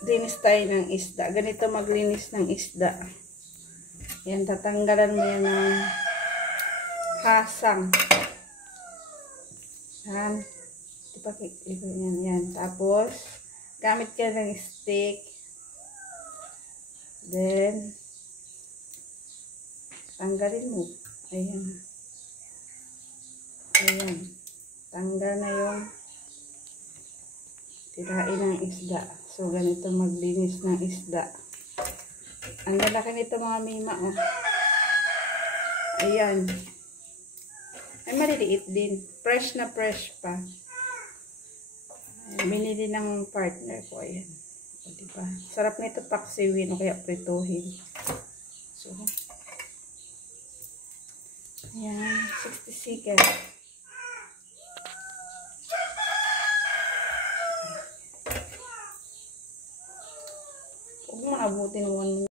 Linis tayo ng isda. Ganito maglinis ng isda. Yan, tatanggalan mo yan ng hasang. Yan. Yan. Tapos, gamit ka ng stick. Then, tanggalin mo. Ayan. Ayan. Tanggal na yung tirain ng isda. So, ganito maglinis ng isda. Ang lalaki nito mga mima, oh. Ayan. Ay, maliliit din. Fresh na fresh pa. Ayan, binili ng partner ko. Ayan. O, diba? Sarap nito paksiwin o kaya prituhin. So, ayan. 60 seconds. Huwag mo abutin 1 minute.